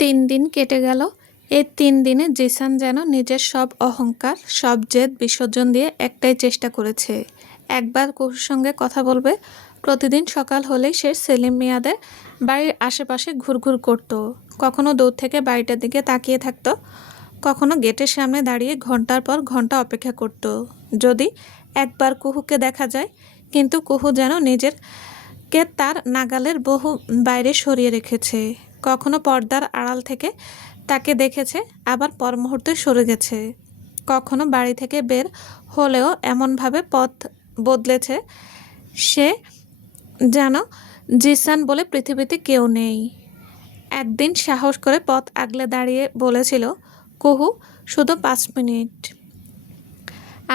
৩ দিন কেটে গেল। এই ৩ দিনে জিসান যেন নিজের সব অহংকার, সব জেদ বিসর্জন দিয়ে একটাই চেষ্টা করেছে, একবার কুহুর সঙ্গে কথা বলবে। প্রতিদিন সকাল হলেই সে সেলিম মিয়াদের বাড়ির আশেপাশে ঘুরঘুর করত। কখনো দূর থেকে বাড়িটার দিকে তাকিয়ে থাকতো, কখনো গেটের সামনে দাঁড়িয়ে ঘন্টার পর ঘন্টা অপেক্ষা করত যদি একবার কুহুকে দেখা যায়। কিন্তু কুহু যেন নিজেরকে তার নাগালের বহু বাইরে সরিয়ে রেখেছে। কখনো পর্দার আড়াল থেকে তাকে দেখেছে, আবার পর মুহূর্তে সরে গেছে। কখনো বাড়ি থেকে বের হলেও এমনভাবে পথ বদলেছে সে যেন জিসান বলে পৃথিবীতে কেউ নেই। একদিন সাহস করে পথ আগলে দাঁড়িয়ে বলেছিল, কুহু, শুধু 5 মিনিট।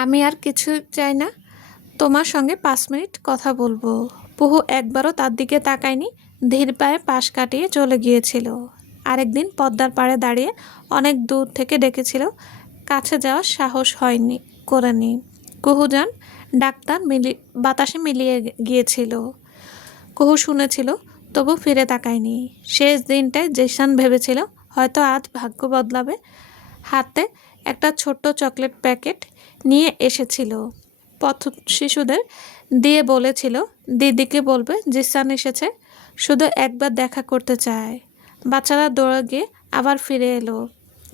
আমি আর কিছু চাই না, তোমার সঙ্গে 5 মিনিট কথা বলবো। কুহু একবারও তার দিকে তাকায়নি, ধীর পায়ে পাশ কাটিয়ে চলে গিয়েছিল। আরেকদিন পদ্মার পাড়ে দাঁড়িয়ে অনেক দূর থেকে ডেকেছিল, কাছে যাওয়ার সাহস হয়নি করেনি। কুহুজান ডাক্তার বাতাসে মিলিয়ে গিয়েছিল। কুহু শুনেছিল, তবু ফিরে তাকায়নি। শেষ দিনটায় জিসান ভেবেছিল হয়তো আজ ভাগ্য বদলাবে। হাতে একটা ছোট্ট চকলেট প্যাকেট নিয়ে এসেছিল। পথ শিশুদের দিয়ে বলেছিল, দিদিকে বলবে জিসান এসেছে, শুধু একবার দেখা করতে চায়। বাচ্চারা দৌড়ে গিয়ে আবার ফিরে এলো।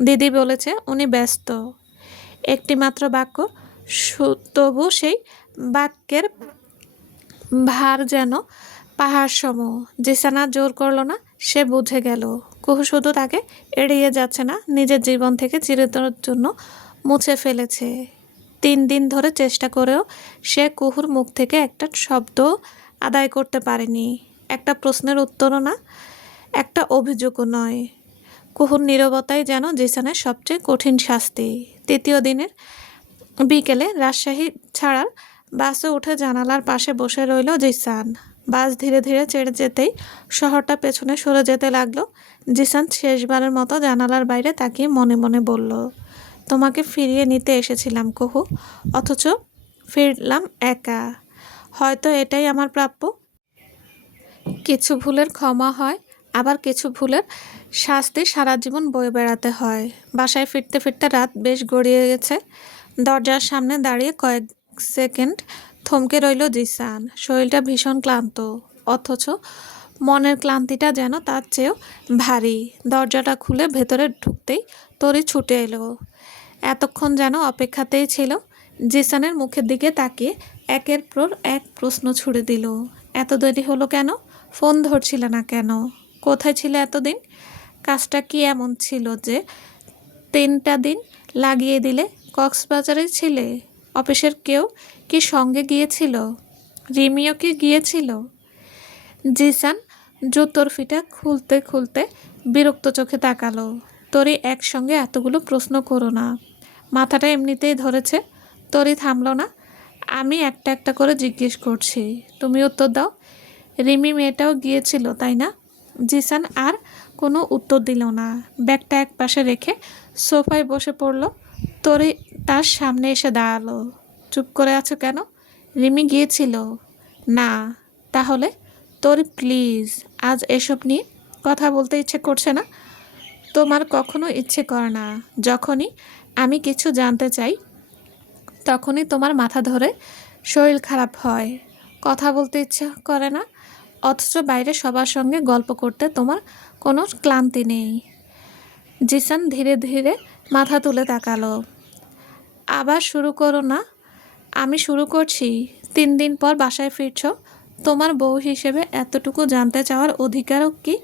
দিদি বলেছে উনি ব্যস্ত। একটি মাত্র বাক্য, তবু সেই বাক্যের ভার যেন পাহাড় সম। জিসান আর জোর করলো না, সে বুঝে গেল কুহু শুধু তাকে এড়িয়ে যাচ্ছে না, নিজের জীবন থেকে চিরতরের জন্য মুছে ফেলেছে। 3 দিন ধরে চেষ্টা করেও সে কুহুর মুখ থেকে একটা শব্দ আদায় করতে পারেনি, একটা প্রশ্নের উত্তরও না, একটা অভিযোগও নয়। কুহুর নীরবতাই যেন জিসানের সবচেয়ে কঠিন শাস্তি। 3য় দিনের বিকেলে রাজশাহী ছাড়ার বাসে উঠে জানালার পাশে বসে রইল জিসান। বাস ধীরে ধীরে ছেড়ে যেতেই শহরটা পেছনে সরে যেতে লাগলো। জিসান শেষবারের মতো জানালার বাইরে তাকিয়ে মনে মনে বলল, তোমাকে ফিরিয়ে নিতে এসেছিলাম কুহু, অথচ ফিরলাম একা। হয়তো এটাই আমার প্রাপ্য। কিছু ভুলের ক্ষমা হয়, আবার কিছু ভুলের শাস্তি সারা জীবন বয়ে বেড়াতে হয়। বাসায় ফিরতে ফিরতে রাত বেশ গড়িয়ে গেছে। দরজার সামনে দাঁড়িয়ে কয়েক সেকেন্ড থমকে রইল জিসান। শরীরটা ভীষণ ক্লান্ত, অথচ মনের ক্লান্তিটা যেন তার চেয়েও ভারী। দরজাটা খুলে ভেতরে ঢুকতেই তরি ছুটে এলো। এতক্ষণ যেন অপেক্ষাতেই ছিল। জিসানের মুখের দিকে তাকিয়ে একের পর এক প্রশ্ন ছুড়ে দিল। এত দেরি হলো কেন? ফোন ধরছিলে না কেন? কোথায় ছিলে এতদিন? কাজটা কি এমন ছিল যে 3টা দিন লাগিয়ে দিলে? কক্সবাজারে ছিলে? অফিসের কেউ কি সঙ্গে গিয়েছিল? রিমিও কি গিয়েছিল? জিসান জুতোর ফিতা খুলতে খুলতে বিরক্ত চোখে তাকালো। তরি একসঙ্গে এতগুলো প্রশ্ন করো না, মাথাটা এমনিতেই ধরেছে। তরি থামল না। আমি একটা একটা করে জিজ্ঞেস করছি, তুমি উত্তর দাও। রিমি মেয়েটাও গিয়েছিল তাই না? জিসান আর কোনো উত্তর দিল না। ব্যাগটা এক পাশে রেখে সোফায় বসে পড়ল। তরি তার সামনে এসে দাঁড়ালো। চুপ করে আছো কেন? রিমি গিয়েছিল? না। তাহলে? তরি প্লিজ, আজ এসব নিয়ে কথা বলতে ইচ্ছে করছে না। তোমার কখনো ইচ্ছে করে না। যখনই আমি কিছু জানতে চাই তখনই তোমার মাথা ধরে শরীর খারাপ হয়, কথা বলতে ইচ্ছে করে না, অথচ বাইরে সবার সঙ্গে গল্প করতে তোমার কোনো ক্লান্তি নেই। জিসান ধীরে ধীরে মাথা তুলে তাকালো। আবার শুরু করো না। আমি শুরু করছি। 3 দিন পর বাসায় ফিরছ। তোমার বউ হিসেবে এতটুকু জানতে চাওয়ার অধিকারও কি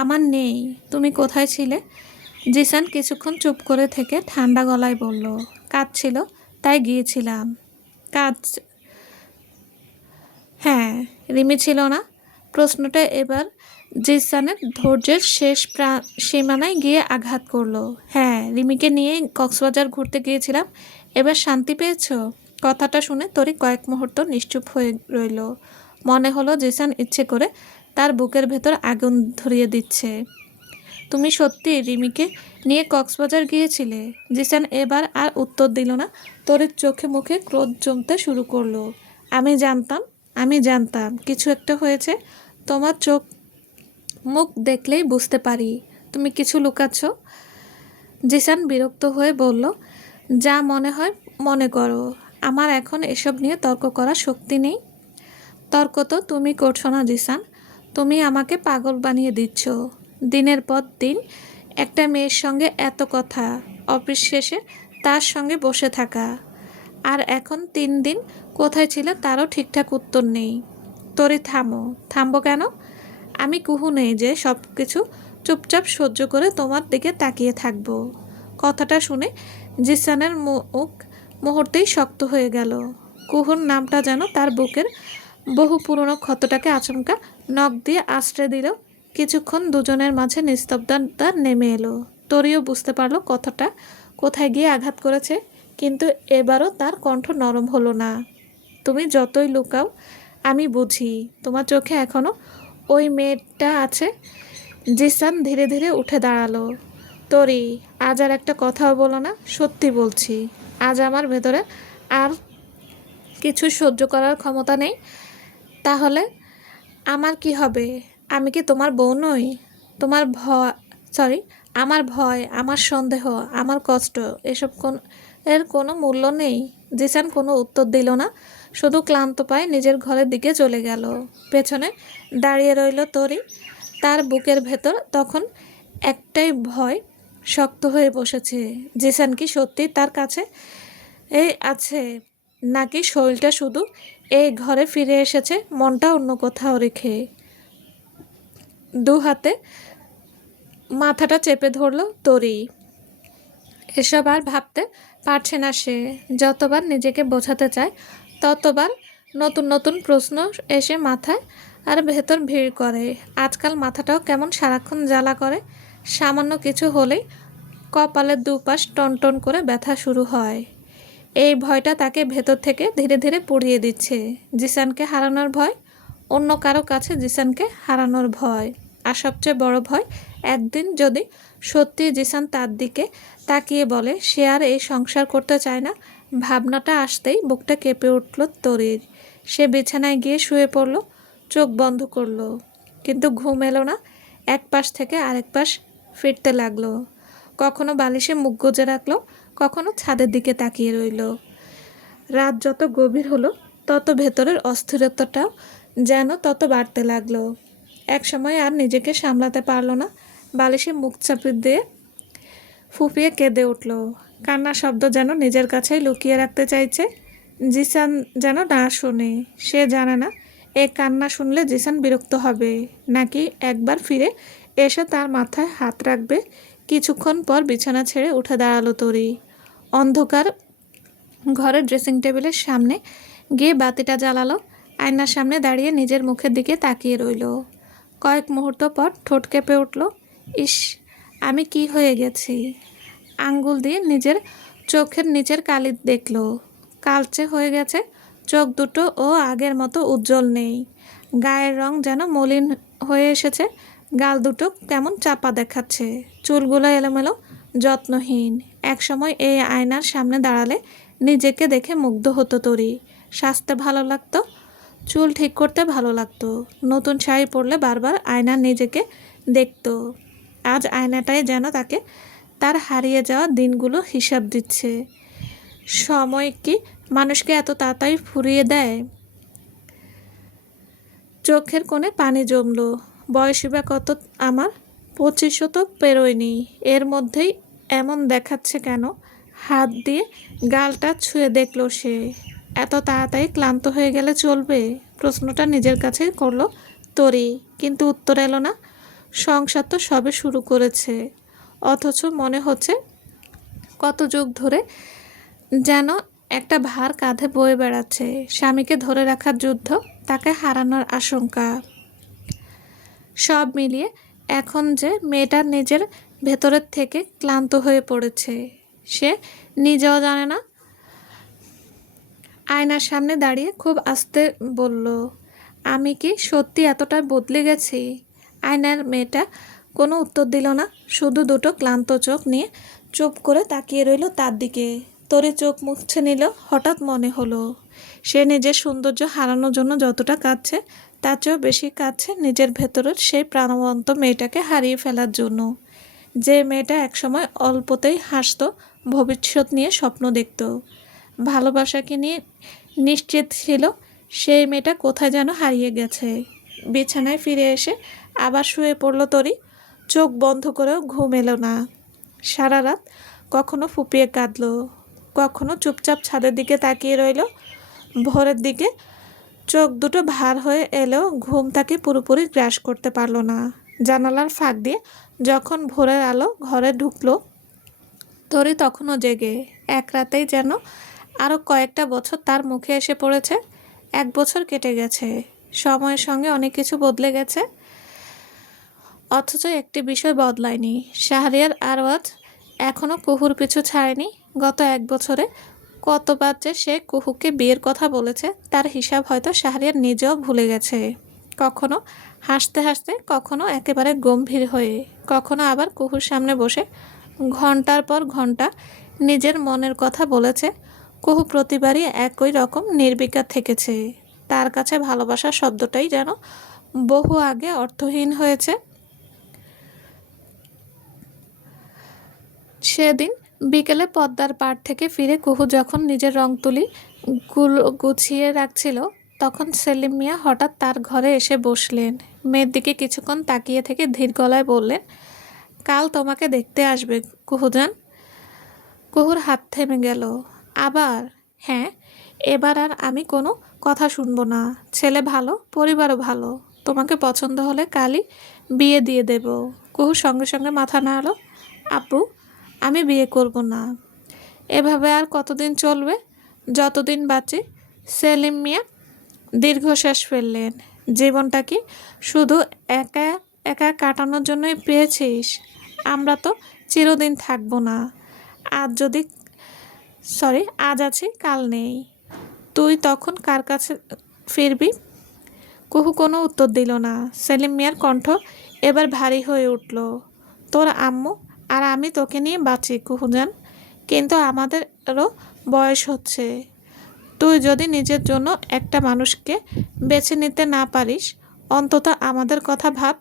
আমার নেই? তুমি কোথায় ছিলে? জিসান কিছুক্ষণ চুপ করে থেকে ঠান্ডা গলায় বলল, কাজ ছিল তাই গিয়েছিলাম। কাজ? হ্যাঁ। রিমি ছিল না? প্রশ্নটা এবার জিসানের ধৈর্যের শেষ সীমানায় গিয়ে আঘাত করলো। হ্যাঁ, রিমিকে নিয়েই কক্সবাজার ঘুরতে গিয়েছিলাম। এবার শান্তি পেয়েছো? কথাটা শুনে তরি কয়েক মুহূর্ত নিশ্চুপ হয়ে রইল। মনে হলো জিসান ইচ্ছে করে তার বুকের ভেতর আগুন ধরিয়ে দিচ্ছে। তুমি সত্যি রিমিকে নিয়ে কক্সবাজার গিয়েছিলে? জিসান এবার আর উত্তর দিল না। তরির চোখে মুখে ক্রোধ জমতে শুরু করলো। আমি জানতাম কিছু একটা হয়েছে। তোমার চোখ মুখ দেখলেই বুঝতে পারি। তুমি কিছু লুকাচ্ছ? জিসান বিরক্ত হয়ে বলল, যা মনে হয় মনে করো। আমার এখন এসব নিয়ে তর্ক করার শক্তি নেই। তর্ক তো তুমি করছো না জিসান, তুমি আমাকে পাগল বানিয়ে দিচ্ছ। দিনের পর দিন একটা মেয়ের সঙ্গে এত কথা, অফিস শেষে তার সঙ্গে বসে থাকা, আর এখন 3 দিন কোথায় ছিলে তারও ঠিকঠাক উত্তর নেই। তোরে থামো। থামবো কেন? আমি কুহু নেই যে সব কিছু চুপচাপ সহ্য করে তোমার দিকে তাকিয়ে থাকবো। কথাটা শুনে জিসানের মুখ মুহূর্তেই শক্ত হয়ে গেল। কুহুর নামটা যেন তার বুকের বহু পুরনো ক্ষতটাকে আচমকা নখ দিয়ে আশ্রয় দিল। কিছুক্ষণ দুজনের মাঝে নিস্তব্ধতা নেমে এলো। তরিও বুঝতে পারলো কথাটা কোথায় গিয়ে আঘাত করেছে, কিন্তু এবারও তার কণ্ঠ নরম হলো না। তুমি যতই লুকাও আমি বুঝি, তোমার চোখে এখনো ওই মেয়েটা আছে। জিসান ধীরে ধীরে উঠে দাঁড়ালো। তরি, আজ আর একটা কথাও বলো না। সত্যি বলছি, আজ আমার ভেতরে আর কিছু সহ্য করার ক্ষমতা নেই। তাহলে আমার কি হবে? আমি কি তোমার বউ নই? তোমার আমার ভয়, আমার সন্দেহ, আমার কষ্ট, এর কোনো মূল্য নেই? জিসান কোনো উত্তর দিল না, শুধু ক্লান্ত পায়ে নিজের ঘরের দিকে চলে গেল। পেছনে দাঁড়িয়ে রইল তরি। তার বুকের ভেতর তখন একটাই ভয় শক্ত হয়ে বসেছে। জিসান কি সত্যি তার কাছে আছে, নাকি শরীরটা শুধু এই ঘরে ফিরে এসেছে, মনটা অন্য কোথাও রেখে? দু হাতে মাথাটা চেপে ধরল তরি। এসব আর ভাবতে পারছে না সে। যতবার নিজেকে বোঝাতে চায় ততবার নতুন নতুন প্রশ্ন এসে মাথায় আর ভেতর ভিড় করে। আজকাল মাথাটাও কেমন সারাক্ষণ জ্বালা করে। সামান্য কিছু হলেই কপালের দুপাশ টনটন করে ব্যথা শুরু হয়। এই ভয়টা তাকে ভেতর থেকে ধীরে ধীরে পুড়িয়ে দিচ্ছে। জিসানকে হারানোর ভয়, অন্য কারো কাছে জিসানকে হারানোর ভয়, আর সবচেয়ে বড় ভয়, একদিন যদি সত্যি জিসান তার দিকে তাকিয়ে বলে সে আর এই সংসার করতে চায় না। ভাবনাটা আসতেই বুকটা কেঁপে উঠল তরির। সে বিছানায় গিয়ে শুয়ে পড়ল, চোখ বন্ধ করলো, কিন্তু ঘুম এলো না। এক পাশ থেকে আরেক পাশ ফিরতে লাগলো। কখনো বালিশে মুখ গুজে রাখলো, কখনো ছাদের দিকে তাকিয়ে রইল। রাত যত গভীর হলো তত ভেতরের অস্থিরতাটাও যেন তত বাড়তে লাগলো। এক সময় আর নিজেকে সামলাতে পারলো না, বালিশে মুখ চাপড়ে দিয়ে ফুপিয়ে কেঁদে উঠল। কান্নার শব্দ যেন নিজের কাছেই লুকিয়ে রাখতে চাইছে। জিসান যেন না শোনে। সে জানে না এ কান্না শুনলে জিসান বিরক্ত হবে, নাকি একবার ফিরে এসে তার মাথায় হাত রাখবে। কিছুক্ষণ পর বিছানা ছেড়ে উঠে দাঁড়ালো তরি। অন্ধকার ঘরের ড্রেসিং টেবিলের সামনে গিয়ে বাতিটা জ্বালালো। আয়নার সামনে দাঁড়িয়ে নিজের মুখের দিকে তাকিয়ে রইল। কয়েক মুহূর্ত পর ঠোঁট কেঁপে উঠল। ইস, আমি কি হয়ে গেছি? আঙ্গুল দিয়ে নিজের চোখের নিচের কালি দেখল। কালচে হয়ে গেছে। চোখ দুটো ও আগের মতো উজ্জ্বল নেই। গায়ের রং যেন মলিন হয়ে এসেছে। গাল দুটো কেমন চাপা দেখাচ্ছে। চুলগুলো এলোমেলো, যত্নহীন। একসময় এই আয়নার সামনে দাঁড়ালে নিজেকে দেখে মুগ্ধ হতো তরি। সাজতে ভালো লাগতো, চুল ঠিক করতে ভালো লাগতো, নতুন শাড়ি পরলে বারবার আয়নার নিজেকে দেখতো। আজ আয়নাটাই যেন তাকে তার হারিয়ে যাওয়া দিনগুলো হিসাব দিচ্ছে। সময় কি মানুষকে এত তাড়াতাড়ি ফুরিয়ে দেয়? চোখের কোণে পানি জমলো। বয়সী বা কত আমার? 25 তো পেরোয়নি। এর মধ্যেই এমন দেখাচ্ছে কেন? হাত দিয়ে গালটা ছুঁয়ে দেখল সে। এত তাড়াতাড়ি ক্লান্ত হয়ে গেলে চলবে? প্রশ্নটা নিজের কাছেই করলো তরি, কিন্তু উত্তর এলো না। সংসার তো সবে শুরু করেছে, অথচ মনে হচ্ছে কত যুগ ধরে যেন একটা ভার কাঁধে বয়ে বেড়াচ্ছে। স্বামীকে ধরে রাখার যুদ্ধ, তাকে হারানোর আশঙ্কা, সব মিলিয়ে এখন যে মেয়েটার নিজের ভেতরের থেকে ক্লান্ত হয়ে পড়েছে সে নিজেও জানে না। আয়নার সামনে দাঁড়িয়ে খুব আস্তে বলল, আমি কি সত্যি এতটা বদলে গেছি? আয়নার মেয়েটা কোনো উত্তর দিল না, শুধু দুটো ক্লান্ত চোখ নিয়ে চুপ করে তাকিয়ে রইল তার দিকে। তরি চোখ মুছে নিল। হঠাৎ মনে হলো সে নিজের সৌন্দর্য হারানোর জন্য যতটা কাঁদছে তার চেয়েও বেশি কাঁদছে নিজের ভেতরের সেই প্রাণবন্ত মেয়েটাকে হারিয়ে ফেলার জন্য। যে মেয়েটা একসময় অল্পতেই হাসতো, ভবিষ্যৎ নিয়ে স্বপ্ন দেখত, ভালোবাসাকে নিয়ে নিশ্চিত ছিল, সেই মেয়েটা কোথায় যেন হারিয়ে গেছে। বিছানায় ফিরে এসে আবার শুয়ে পড়ল তরি। চোখ বন্ধ করেও ঘুম এলো না। সারা রাত কখনো ফুপিয়ে কাঁদল, কখনো চুপচাপ ছাদের দিকে তাকিয়ে রইল। ভোরের দিকে চোখ দুটো ভার হয়ে এলেও ঘুম তাকে পুরোপুরি গ্রাস করতে পারল না। জানালার ফাঁক দিয়ে যখন ভোরের আলো ঘরে ঢুকলো, তরি তখনও জেগে। এক রাতেই যেন আরও কয়েকটা বছর তার মুখে এসে পড়েছে। 1 বছর কেটে গেছে, সময়ের সঙ্গে অনেক কিছু বদলে গেছে, অথচ একটি বিষয় বদলায়নি। শাহরিয়ার আরওয়াজ এখনও কুহুর পিছু ছাড়েনি। গত 1 বছরে কতবার যে সে কুহুকে বিয়ের কথা বলেছে তার হিসাব হয়তো শাহরিয়ার নিজেও ভুলে গেছে। কখনো হাসতে হাসতে, কখনো একেবারে গম্ভীর হয়ে, কখনো আবার কুহুর সামনে বসে ঘন্টার পর ঘন্টা নিজের মনের কথা বলেছে। কুহু প্রতিবারই একই রকম নির্বিকার থেকেছে। তার কাছে ভালোবাসা শব্দটাই যেন বহু আগে অর্থহীন হয়েছে। সেদিন বিকেলে পদ্মার পাড় থেকে ফিরে কুহু যখন নিজের রং তুলি গুছিয়ে রাখছিল, তখন সেলিম মিয়া হঠাৎ তার ঘরে এসে বসলেন। মেয়ের দিকে কিছুক্ষণ তাকিয়ে থেকে ধীর গলায় বললেন, কাল তোমাকে দেখতে আসবে কুহুজান। কুহুর হাত থেমে গেল। আবার? হ্যাঁ, এবার আর আমি কোনো কথা শুনবো না। ছেলে ভালো, পরিবারও ভালো, তোমাকে পছন্দ হলে কালই বিয়ে দিয়ে দেব। কুহু সঙ্গে সঙ্গে মাথা নাড়ল। আপু, আমি বিয়ে করব না। এভাবে আর কতদিন চলবে? যতদিন বাঁচি। সেলিম মিয়া দীর্ঘশ্বাস ফেললেন। জীবনটা কি শুধু একা একা কাটানোর জন্যই পেয়েছিস? আমরা তো চিরদিন থাকবো না। আজ আছি, কাল নেই। তুই তখন কার কাছে ফিরবি? কুহু কোনো উত্তর দিল না। সেলিম মিয়ার কণ্ঠ এবার ভারী হয়ে উঠল। তোর আম্মু আর আমি তোকে নিয়ে বাঁচি কুহুজান, কিন্তু আমাদেরও বয়স হচ্ছে। তুই যদি নিজের জন্য একটা মানুষকে বেছে নিতে না পারিস, অন্তত আমাদের কথা ভাব।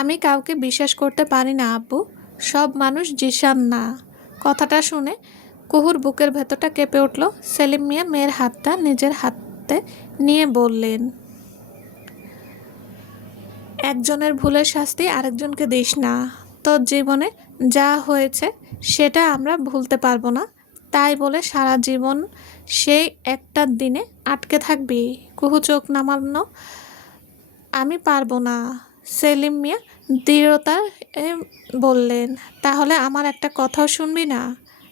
আমি কাউকে বিশ্বাস করতে পারি না আব্বু, সব মানুষ জিশান না। কথাটা শুনে কুহুর বুকের ভেতরটা কেঁপে উঠল। সেলিম মিয়া মেয়ের হাতটা নিজের হাতে নিয়ে বললেন, একজনের ভুলের শাস্তি আরেকজনকে দিস না। তোর জীবনে যা হয়েছে সেটা আমরা ভুলতে পারবো না, তাই বলে সারা জীবন সেই একটা দিনে আটকে থাকবি? কুহু চোখ নামানো। আমি পারবো না। সেলিম মিয়া দৃঢ়তা বললেন, তাহলে আমার একটা কথাও শুনবি না?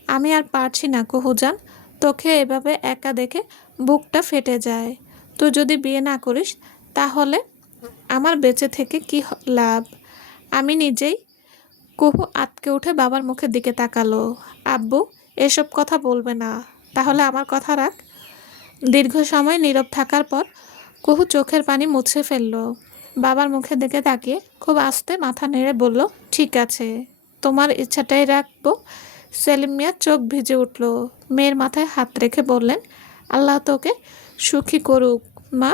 আমি আর পারছি না কুহুজান, তোকে এভাবে একা দেখে বুকটা ফেটে যায়। তুই যদি বিয়ে না করিস তাহলে আমার বেঁচে থেকে কি লাভ? আমি নিজেই। কুহু আঁতকে উঠে বাবার মুখের দিকে তাকালো। আব্বু, এসব কথা বলবে না, তাহলে আমার কথা রাখ। দীর্ঘ সময় নীরব থাকার পর কুহু চোখের পানি মুছে ফেলল। বাবার মুখের দিকে তাকিয়ে খুব আস্তে মাথা নেড়ে বলল, ঠিক আছে, তোমার ইচ্ছাটাই রাখবো। সেলিম মিয়ার চোখ ভিজে উঠল। মেয়ের মাথায় হাত রেখে বললেন, আল্লাহ তোকে সুখী করুক মা।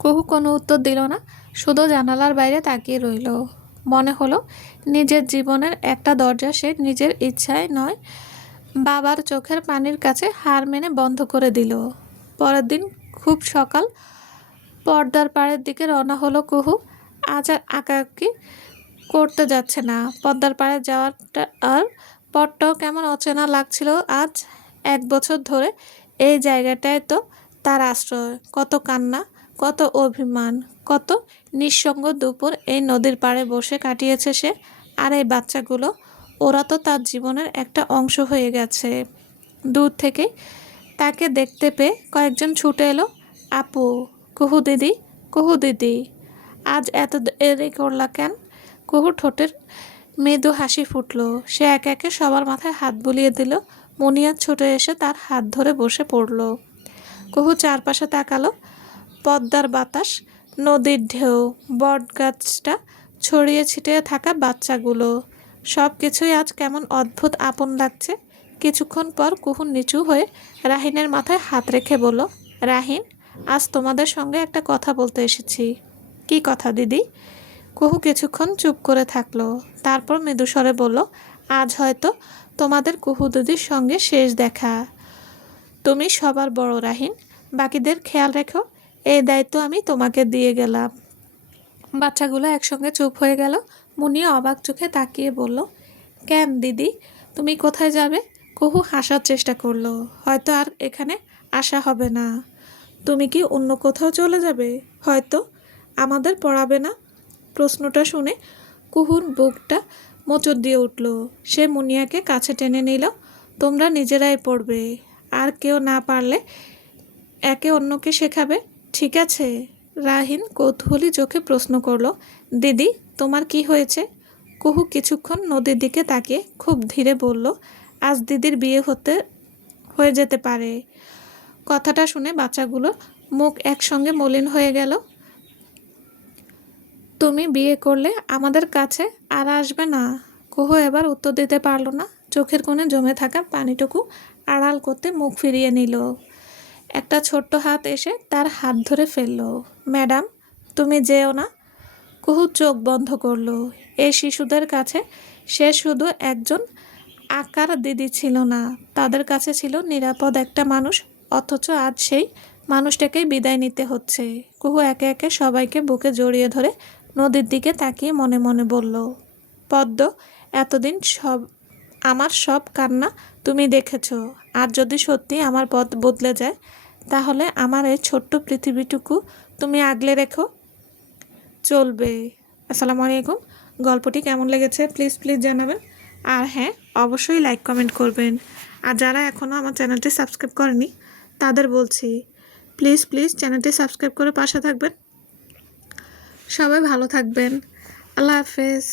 কুহু কোনো উত্তর দিল না, শুধু জানালার বাইরে তাকিয়ে রইল। মনে হলো নিজের জীবনের একটা দরজা সে নিজের ইচ্ছায় নয়, বাবার চোখের পানির কাছে হার মেনে বন্ধ করে দিল। পরের দিন খুব সকাল পর্দার পাড়ের দিকে রওনা হলো কুহু। আজ আর আঁকাআঁকি করতে যাচ্ছে না। পর্দার পাড়ে যাওয়াটা আর পথটাও কেমন অচেনা লাগছিল আজ। 1 বছর ধরে এই জায়গাটায় তো তার আশ্রয়। কত কান্না, কত অভিমান, কত নিঃসঙ্গ দুপুর এই নদীর পাড়ে বসে কাটিয়েছে সে। আর এই বাচ্চাগুলো, ওরা তো তার জীবনের একটা অংশ হয়ে গেছে। দূর থেকে তাকে দেখতে পেয়ে কয়েকজন ছুটে এলো। আপু, কুহু দিদি, কুহু দিদি, আজ এত দেরি করলা কেন? কুহু ঠোঁটের মৃদু হাসি ফুটল। সে একে একে সবার মাথায় হাত বুলিয়ে দিল। মুনিয়া ছুটে এসে তার হাত ধরে বসে পড়ল। কুহু চারপাশে তাকালো। পদ্মার বাতাস, নদীর ঢেউ, বটগাছটা, ছড়িয়ে ছিটিয়ে থাকা বাচ্চাগুলো, সব কিছুই আজ কেমন অদ্ভুত আপন লাগছে। কিছুক্ষণ পর কুহু নিচু হয়ে রাহিনের মাথায় হাত রেখে বলল, রাহিন, আজ তোমাদের সঙ্গে একটা কথা বলতে এসেছি। কি কথা দিদি? কুহু কিছুক্ষণ চুপ করে থাকলো, তারপর মৃদুস্বরে বলল, আজ হয়তো তোমাদের কুহু দিদির সঙ্গে শেষ দেখা। তুমি সবার বড় রাহিন, বাকিদের খেয়াল রেখো, এই দায়িত্ব আমি তোমাকে দিয়ে গেলাম। বাচ্চাগুলো একসঙ্গে চুপ হয়ে গেল। মুনিয়া অবাক চোখে তাকিয়ে বলল, কেন দিদি, তুমি কোথায় যাবে? কুহু হাসার চেষ্টা করলো, হয়তো আর এখানে আসা হবে না। তুমি কি অন্য কোথাও চলে যাবে? হয়তো আমাদের পড়াবে না? প্রশ্নটা শুনে কুহুর বুকটা মোচড় দিয়ে উঠল। সে মুনিয়াকে কাছে টেনে নিল। তোমরা নিজেরাই পড়বে, আর কেউ না পারলে একে অন্যকে শেখাবে, ঠিক আছে? রাহিন কৌতূহলী চোখে প্রশ্ন করল, দিদি তোমার কি হয়েছে? কুহু কিছুক্ষণ নদীর দিকে তাকিয়ে খুব ধীরে বলল, আজ দিদির বিয়ে হয়ে যেতে পারে। কথাটা শুনে বাচ্চাগুলো মুখ একসঙ্গে মলিন হয়ে গেল। তুমি বিয়ে করলে আমাদের কাছে আর আসবে না? কুহু এবার উত্তর দিতে পারল না। চোখের কোণে জমে থাকা পানিটুকু আড়াল করতে মুখ ফিরিয়ে নিল। একটা ছোট্ট হাত এসে তার হাত ধরে ফেলল। ম্যাডাম, তুমি যেও না। কুহু চোখ বন্ধ করল। এই শিশুদের কাছে সে শুধু একজন আকার দিদি ছিল না, তাদের কাছে ছিল নিরাপদ একটা মানুষ। অথচ আজ সেই মানুষটাকেই বিদায় নিতে হচ্ছে। কুহু একে একে সবাইকে বুকে জড়িয়ে ধরে নদীর দিকে তাকিয়ে মনে মনে বলল, পদ্ম, এতদিন আমার সব কান্না তুমি দেখেছো। আর যদি সত্যি আমার পথ বদলে যায়, তাহলে আমার এই ছোট্ট পৃথিবীটুকু তুমি আগলে রেখো, চলবে। আসসালামু আলাইকুম। গল্পটি কেমন লেগেছে প্লিজ প্লিজ জানাবেন। আর হ্যাঁ, অবশ্যই লাইক কমেন্ট করবেন। আর যারা এখনও আমার চ্যানেলটি সাবস্ক্রাইব করেনি তাদের বলছি, প্লিজ প্লিজ চ্যানেলটি সাবস্ক্রাইব করে পাশে থাকবেন। সবাই ভালো থাকবেন। আল্লাহ হাফেজ।